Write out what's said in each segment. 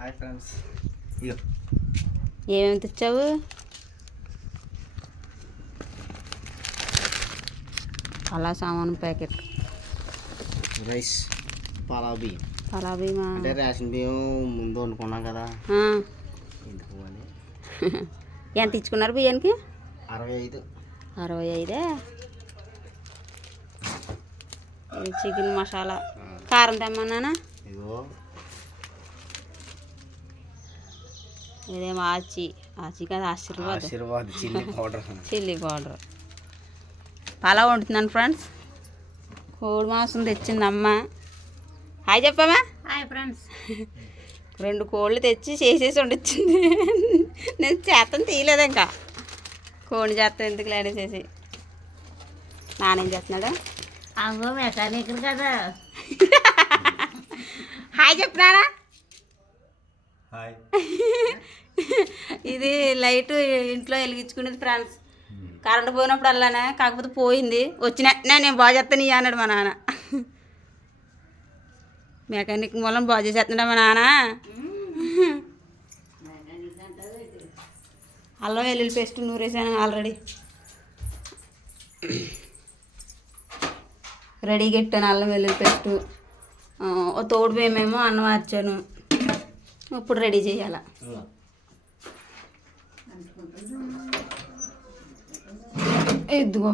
Hi friends, ఇగో ఏమేమి తెచ్చావు? అలా సామాను ప్యాకెట్, రైస్, పలావ్ బియ్యం. పలావ్ బియ్యమా? అంటే రేషన్ బియ్యం ముందు వండుకున్నాం కదా, ఎందుకు అని. ఎంత ఇచ్చుకున్నారు బియ్యానికి? 65. 65. చికెన్ మసాలా, కారం తెమ్మన్నానా? ఇగో ఇదేమో ఆచి కదా, Aashirvaad chilli powder. Chilli powder. Pulao వండుతున్నాను ఫ్రెండ్స్. కోడి మాంసం తెచ్చింది అమ్మ. హాయ్ చెప్పమ్మా. Hi friends. 2 కోళ్ళు తెచ్చి చేసేసి వండిచ్చింది. నేను చేస్తాను తీయలేదు, ఇంకా కోడి చేస్తాను ఎందుకు లేడేసేసి. నానేం చేస్తున్నాడు? అమ్మో మెకానిక్ కదా. హాయ్ చెప్తున్నారా? హాయ్. ఇది లైట్ ఇంట్లో వెలిగించుకునేది ఫ్రెండ్స్. కరెంట్ పోయినప్పుడు అలానే, కాకపోతే పోయింది. వచ్చిన నేను బాగా చేస్తాను ఇయ్య అన్నాడు మా నాన్న. మెకానిక్ మూలం బాగా చేసేస్తున్నాడా మా నాన్న. అల్లం వెల్లుల్లి పేస్ట్ నూరేసాను ఆల్రెడీ. రెడీగా పెట్టాను అల్లం వెల్లుల్లి పేస్టు. తోడు మేమేమో అన్నం మార్చాను. ఇప్పుడు రెడీ చేయాల. ఇదిగో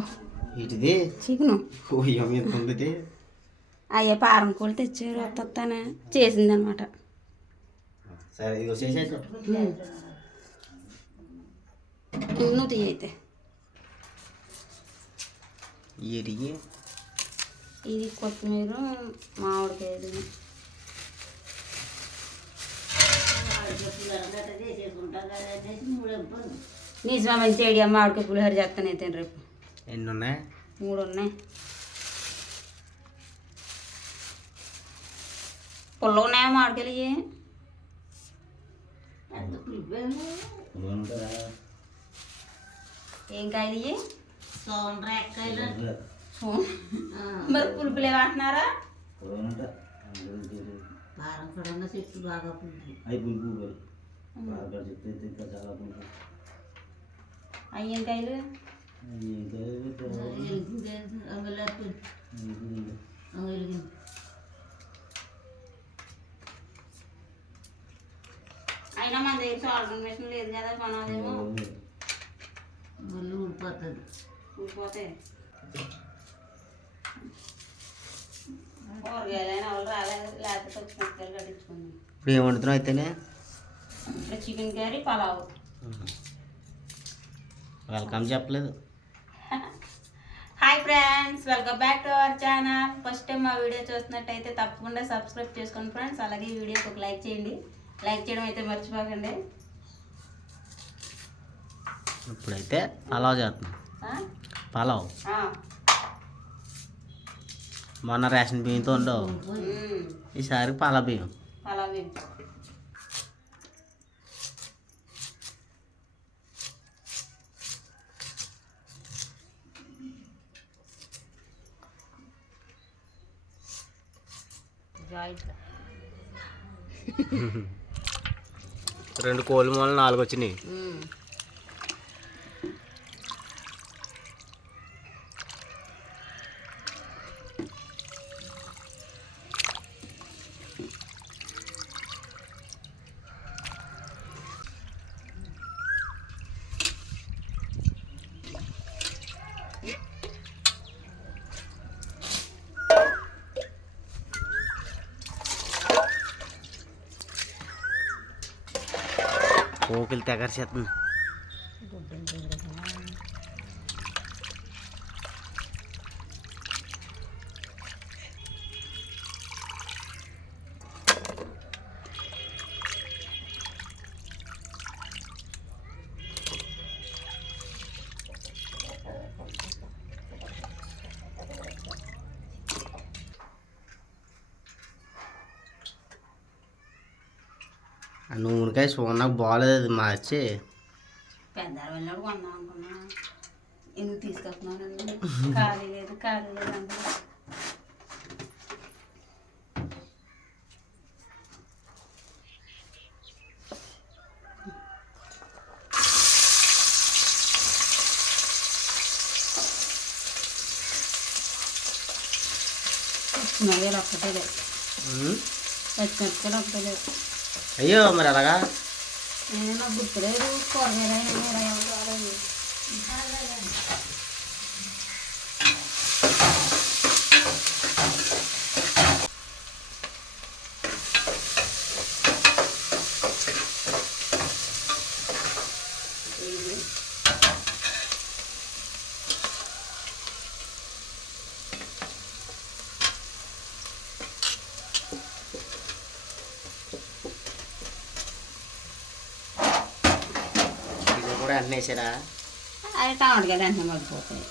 ఇటుది చికెను. ఉంది. అయ్యా పారం కోళ్ళు తెచ్చారు, వస్తానే చేసిందనమాట. సరే ఇగో చేసేసి నువ్వు తీయ అయితే. ఇది కొత్తిమీర, మామిడికాయలు. నిజమా మంచి ఐడియా. మామిడికాయ పులిహోర చేస్తాను అయితే రేపు. ఎన్ని ఉన్నాయి? 3 ఉన్నాయి. పుల్ల ఉన్నాయా మామిడికాయలు? ఏం కాయలు ఇవి? మరి పులుపులు ఏమంటున్నారా? చెట్టు బాగా పులుపు. అయ్యేం కాయలు? అయినా మన దగ్గర సాల్ట్ మిషన్ లేదు కదా, కొనాలేమో. మళ్ళీ ఊడిపోతుంది. ఊడిపోతాయి. కూరగాయలైనా వాళ్ళు రాలేదు, లేకపోతే వచ్చినట్టుగా కట్టించుకుందాం. ఇప్పుడు ఏం వండుతున్నావు అయితేనే? ఇప్పుడు చికెన్ కర్రీ, పలావ్. వెల్కమ్ చెప్పలేదు. Hi friends, welcome back to our channel. First time మా వీడియో చూస్తున్నట్టయితే తప్పకుండా సబ్స్క్రైబ్ చేసుకోండి ఫ్రెండ్స్. అలాగే ఈ వీడియోకి ఒక లైక్ చేయండి. లైక్ చేయడం అయితే మర్చిపోకండి. ఇప్పుడైతే పలావ్ చేస్తున్నాం. పలావ్ మొన్న రేషన్ బియ్యంతో ఉండవు, ఈసారి పలావ్ బియ్యం. పలావ్ బియ్యం. రెండు కోళ్ళ మూల 4 వచ్చినాయి. కోకిలు తెగరిచేస్తుంది. నూనెకాయ సోనాకు బాగాలేదు, అది మార్చి. పెద్ద వెళ్ళాడు కొందాం అనుకున్నా. ఎందుకు తీసుకొస్తున్నానండి? ఖాళీ లేదు అండి. పచ్చిమిరపకాయలు ఒక్కటే లేవు, ఉమ్. పచ్చిమిరపకాయలు ఒక్కటే లేవు. అయ్యో మరి అలాగా ఏదైనా గుర్తులేదు, కూరగాయలు రాలేదు. ఇది కూడా అన్నేసారా? అవి టమాటకాయలు వెంటనే మగ్గిపోతాయి.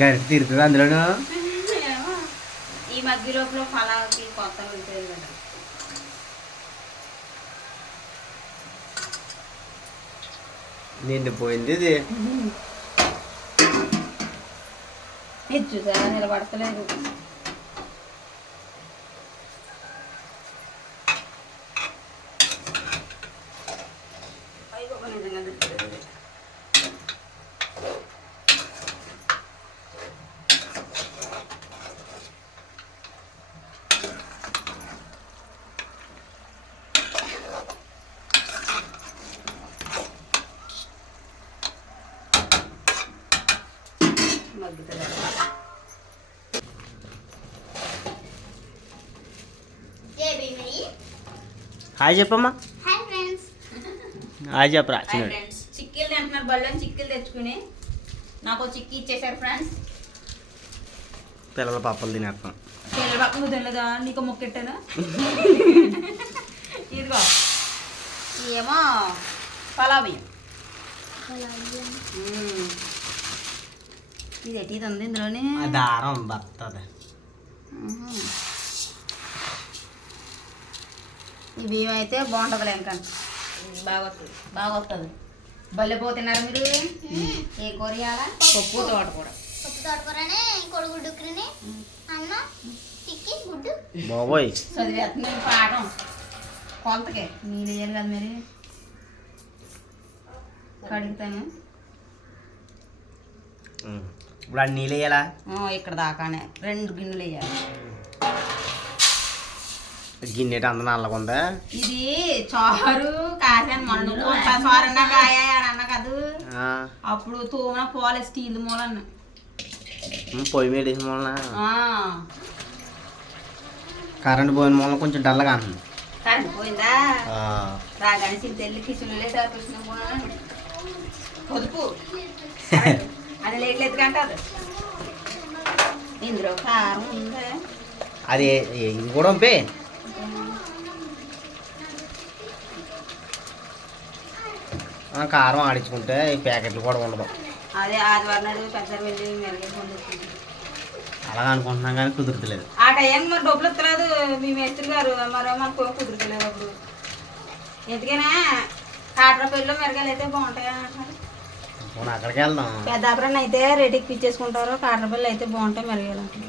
గరిట తిరుగుతుంది అందులోను. ఈ మధ్య లోపల పలావ్కి కొత్త ఉంటుంది కదా. నిండిపోయింది ఇది. ఇది చూసారా నిలబడతలేదు. నిజంగా తిరుగుతుంది. మగ్గుతుంది. హాయ్ చెప్పమ్మా. Hi friends. హాయ్ చెప్పరా. హాయ్ ఫ్రెండ్స్, చిక్కీలు తింటున్నారు. బళ్ళో చిక్కీలు తెచ్చుకుని నాకు చిక్కీ ఇచ్చేసారు ఫ్రెండ్స్. పిల్లల పప్పులు తినేస్తాం. పిల్లల పక్క నువ్వు తినలేదా? నీకు మొక్కెట్టాను. ఇదిగో ఏమో పలావ్ బియ్యం. ఇది ఎట్టి ఇది ఉంది ఇందులోనే. ఆ దారం బతుంది. ఈ బియ్యం అయితే బాగుంటుందిలే. ఇంకా బాగా వస్తుంది. బల్లె పోతున్నారా మీరు? ఏ కూర ఇవ్వాలా? పప్పు తోటకూర. పప్పు తోటకూరనే కొడుగుడ్డు ఉక్కిరిని అన్న టిక్కి గుడ్డు. బాబోయ్ చదివేస్తుంది పాఠం కొంతకే. నీళ్ళు వేయాలి కదా మరి. కడుగుతాను. ఇప్పుడు ఆ నీళ్ళు వేయాలా? ఇక్కడ దాకానే 2 గిన్నెలు వేయాలి. గిన్నెట అంత నల్లగుందా? ఇది చారు కాసాను మొన్న. చారు అన్నా కాయ అన్న కాదు. అప్పుడు తోమన పోలే స్టీల్ మూలన్న. పొయ్యి మీద వేసిన మూలన కరెంట్ పోయిన మూలన కొంచెం డల్లగా అంటుంది. కరెంట్ పోయిందా? రాగానే తెల్లి కిచెన్లో సరిపించిన పొదుపు అది లేట్లేదు కంటది. ఇందులో కారం ఉందా? అది ఇది కూడా పంపే. కారం ఆడించుకుంటే ఈ ప్యాకెట్లు కూడా ఉండదు. అదే ఆదివారం నాడు పెద్ద వెళ్ళి మెరగేసుకుంది. అలాగ అనుకుంటున్నాం కానీ కుదురుతలేదు. ఆ టైం మరి డబ్బులు ఇస్తలేదు మీ మేస్త్రి గారు. మరో మనకు కుదురుతలేదు అప్పుడు. ఎందుకైనా కాట్రపల్లిలో మెరగాయలు అయితే బాగుంటాయా అంటారు. మనం అక్కడికి వెళ్దాం. పెద్దాపురం అయితే రేటు ఇప్పించేసుకుంటారు. కాట్రపల్లి అయితే బాగుంటాయి మెరగాయలు అంటారు.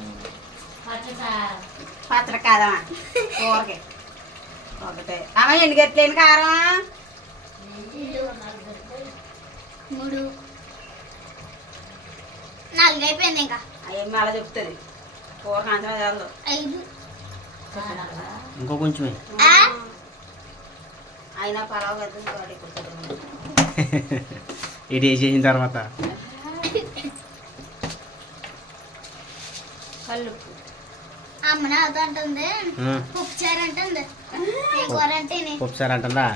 పచ్చడి కాదా కూరకి ఒకటే. అమ్మ ఎండుగట్లేని కారం 3 4 అయిపోయింది. ఇంకా అవన్నీ అలా చెప్తుంది. కూర కాంచడం చాలు. 5 ఇంకో కొంచెమే. అయినా పలావ్ కదా వాడి ఇది వేసేసిన తర్వాత కల్లుప్పు. అమ్మనే అవుతా అంటుంది. పప్పు చారు అంటుంది. కూర అంటే పప్పు సార్ అంటుందా?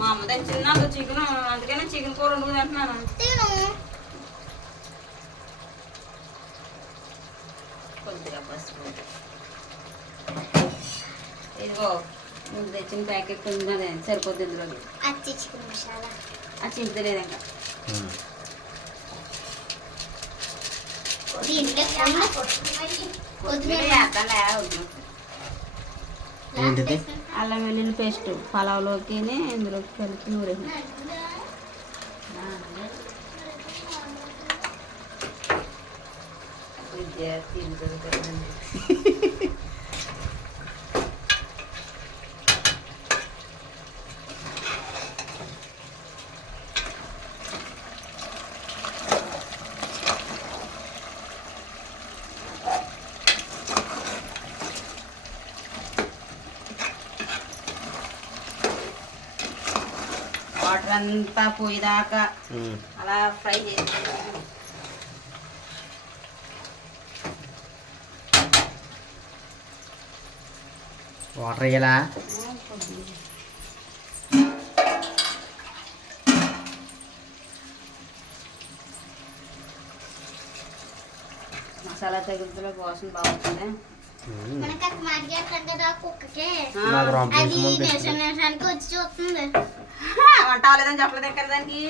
మా అమ్మ తెచ్చింది చికెన్. అందుకనే చికెన్ కూర వండుకుని తింటున్నాను. తిను. కొద్దిగా పసుపు. ఇదిగో ముందు తెచ్చిన ప్యాకెట్ ఉంది సరిపోద్ది ఇందులో. అచ్చి చికెన్ మసాలా అది చింతలేదు ఇంకా. దీంట్లో కొత్తిమీర ఏంటిది? అల్లం వెల్లుల్లి పేస్ట్ పలావ్లోకి ఇందులోకి కలిపి నూరేసి. వాటర్ అంతా పోయేదాకా అలా ఫ్రై చేసి వాటర్ వేయాలా? మసాలా తగులుతులో వాసన బాగుంటుంది. మనకి అక్కడ మాట్లాడతాం కదా కుక్కకి నాకు రాంపు అది నిమిషానికి వచ్చి చూస్తుంది. వంట అవ్వలేదని చెప్పలేదు ఎక్కడ దానికి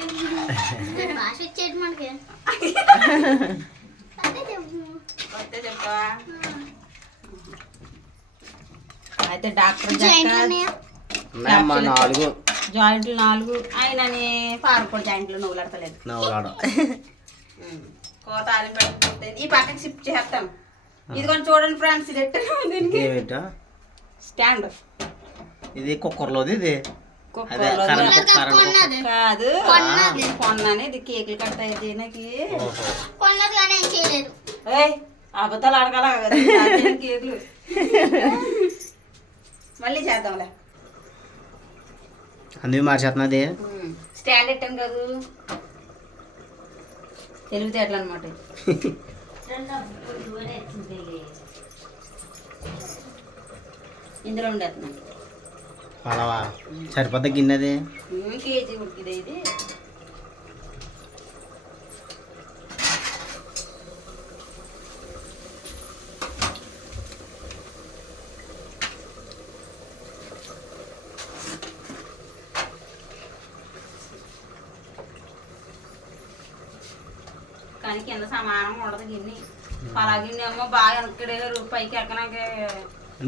భాష ఇచ్చేది మనకి అదే చెప్పు. వస్తే చెప్పవా? అయితే డాక్టర్ జాయింట్లు ఉన్నాయా? ఉన్నాయమ్మా 4 జాయింట్లు 4 అయినని పారపూడి జాయింట్లు నువ్వులాడతలేదు. నవ్వులాడ. కోత ఆలిం పెట్టుకుంటే ఈ పక్కకి షిఫ్ట్ చేస్తాం. ఇదిగోండి చూడండి ఫ్రెండ్స్, ఇది ఎట్లా ఉంది దీనికి ఏమిటా స్టాండ్. ఇది కుక్కర్లోది ఇది. అదే కుక్కర్లో కరెంట్ కొన్నది కాదు కొన్నది. కొన్నానే ఇది కేకులు కడతాయి దీనికి. కొన్నది కానీ ఏం చేయలేదు. ఏయ్ అబద్ధాలు అడగాల కేకులు మళ్ళీ చేద్దాంలే. అందుకే మార్చేస్తున్నది. స్టాండ్ పెట్టాను కదా, తెలివితేటలు అనమాట. ఇందులో ఉండేస్తున్నాను పలవా సరిపోద్ద గిన్నెది. కేజీ ఉడికిదే ఇది. కానీ కింద సమానం ఉండదు గిన్నె. పలా గిన్నె ఏమో బాగా వెనక్కడేరు, పైకి ఎక్కడానికి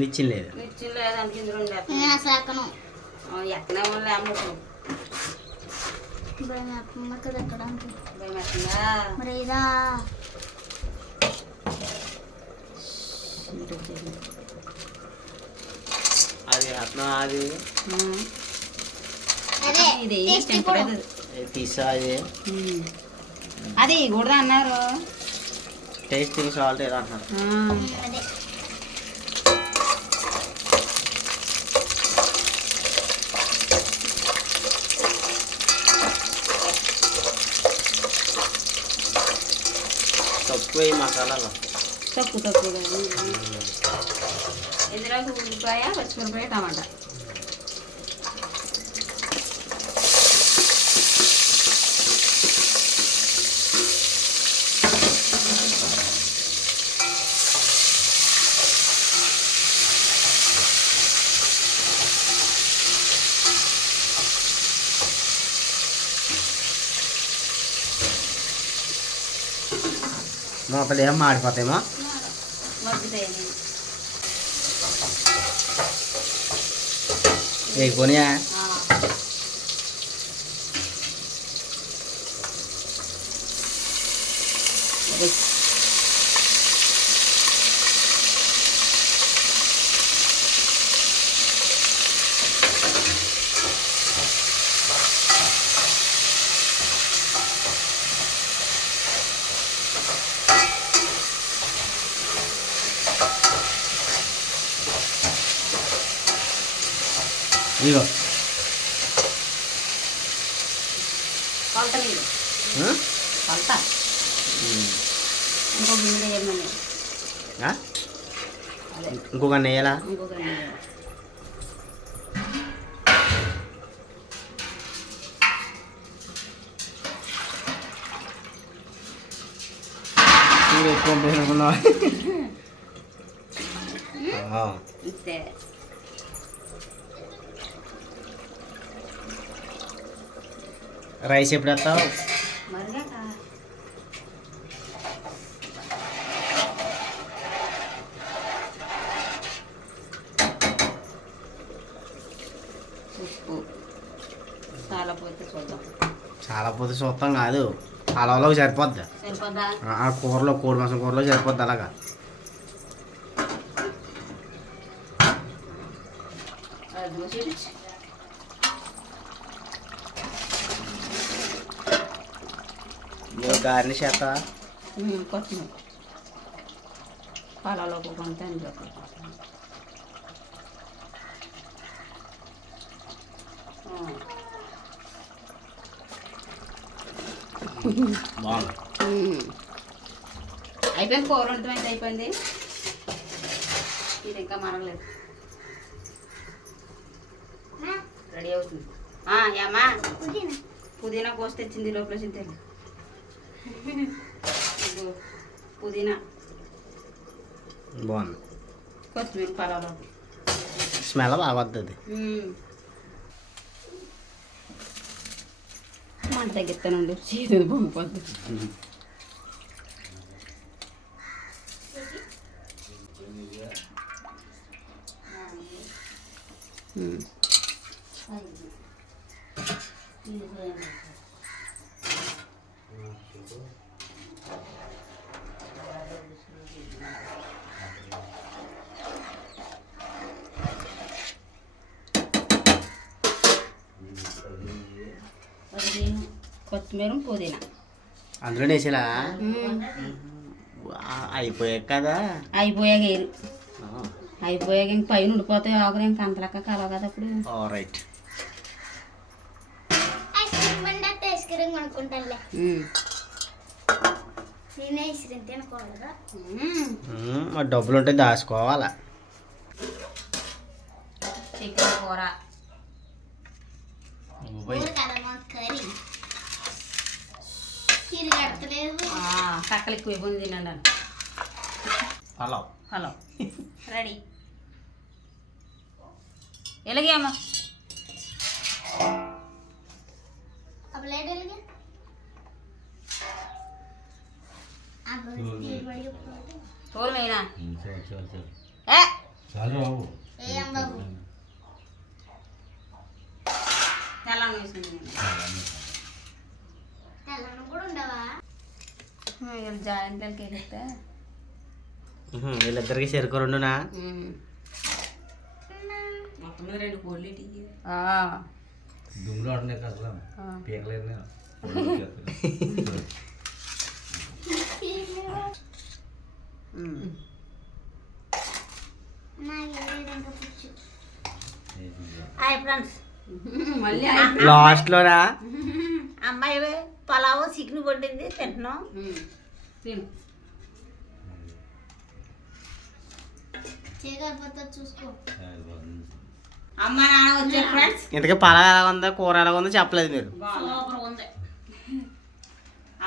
నిచ్చిన లేదు. నిచ్చిన లేదానికి ఇందులో ఉండేస్తాను. నేను అసలు ఎక్కను. ఎక్కనే వాళ్ళు అమ్ముతాం. భయం వేస్తుంది కదా ఎక్కడానికి. భయం వేస్తుందా? మరి ఇదా అది అట్లా అది అదే ఇది టేస్టీ కూడా. తీసా అది అది కూడా అన్నారు. టేస్టింగ్ సాల్ట్ ఏదో అంటున్నారు. అదే తక్కువ ఈ మసాలాలు. తక్కువ ఇందులో ఉల్లిపాయ, పచ్చిమిరపాయ, టమాటా. మూతలు ఏమో మాడిపోతాయేమో. మగ్గుతాయి. వేగిపోయా. ఇగో కొలత నీళ్ళు కొలత ఇంకో గిన్నె వేయమని. అదే ఇంకొక నెయ్యాలా? ఇంకొక గిన్నె. ఎక్కువ పోయినకున్నా ఇంతే. రైస్ ఎప్పుడు వేస్తావు? మరిగాక ఉప్పు చాలా పోతే చూద్దాం. చాలా పోతే చూస్తాం కాదు. పలావ్లోకి సరిపోద్ది. సరిపోద్దా? ఆ కూరలో కోడి మాసం కూరలో సరిపోద్ది అలాగా. అదిగో చూపించు. గార్నిష్ చేస్తావా? కొత్తిమీర పాలలోకి కొంత బాగుంది. అయిపోయింది. కూర వండటం అయితే అయిపోయింది. ఇది ఇంకా మరగలేదు. రెడీ అవుతుంది. ఏమా పుదీనా కోసి తెచ్చింది లోపల చింతలు. పుదీనా బాగుంది. కొత్తిమీర పలాలో స్మెల్ బాగా వస్తుంది. మంట తగ్గిస్తానండి. చేతి పొంగిపోద్ది. కొత్తిమీర పుదీనా అందులో వేసేలా అయిపోయాక కదా. అయిపోయాక ఏరు అయిపోయాక ఇంక పైన ఉండిపోతాయి. ఆకులు ఇంక అంతలక్క కలవ కదా అప్పుడు. రైట్. ఐస్ క్రీమ్ బండి అంటే ఐస్ క్రీమ్ కొనుక్కుంటానులే. నేనే ఐస్ క్రీమ్ తినకూడదు. మరి డబ్బులు ఉంటే దాచుకోవాలా. చికెన్ కూర కదమ్మా కర్రీ కీరు కడతలేదు. కక్కలు ఎక్కువ ఇబ్బంది తినండి. Pulao hello ready. ఎలాగే అమ్మా ఆ ప్లేట్ ఎలాగే తోలుమైనా ఏం బాబు తెల్లని వేసింది. తెల్లను కూడా ఉండవా? జాయింట్లకి వేస్తే వీళ్ళిద్దరికి చెరుకు రెండునా. మొత్తం మీద 2 కోళ్ళు దుమ్ములు ఆడినాయి కదా పీకలేదు నేను. Hi friends. మళ్ళీ లాస్ట్ లోనా అమ్మాయి పలావ్ చికెన్ కొట్టింది తింటున్నాం. తిను. చేయకపోతే చూసుకో. అమ్మ నాన్న వచ్చారు ఫ్రెండ్స్. ఇంతకీ పలావ్ ఎలా ఉందో కూర ఎలా ఉందో చెప్పలేదు మీరు. సూపర్ ఉంది.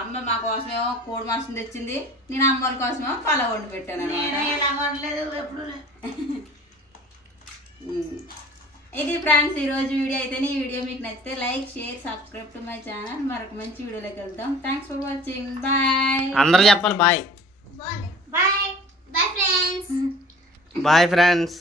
అమ్మ మా కోసమేమో కోడి మాంసం తెచ్చింది. నేను అమ్మల కోసమేమో పలావ్ వండి పెట్టాను. ఇది ఫ్రెండ్స్ ఈరోజు వీడియో అయితే. ఈ వీడియో మీకు నచ్చితే like share subscribe to my channel. మరొక మంచి వీడియోలోకి వెళ్దాం. Thanks for watching. బాయ్. అందరూ చెప్పాలి bye. Bye bye friends. Bye friends.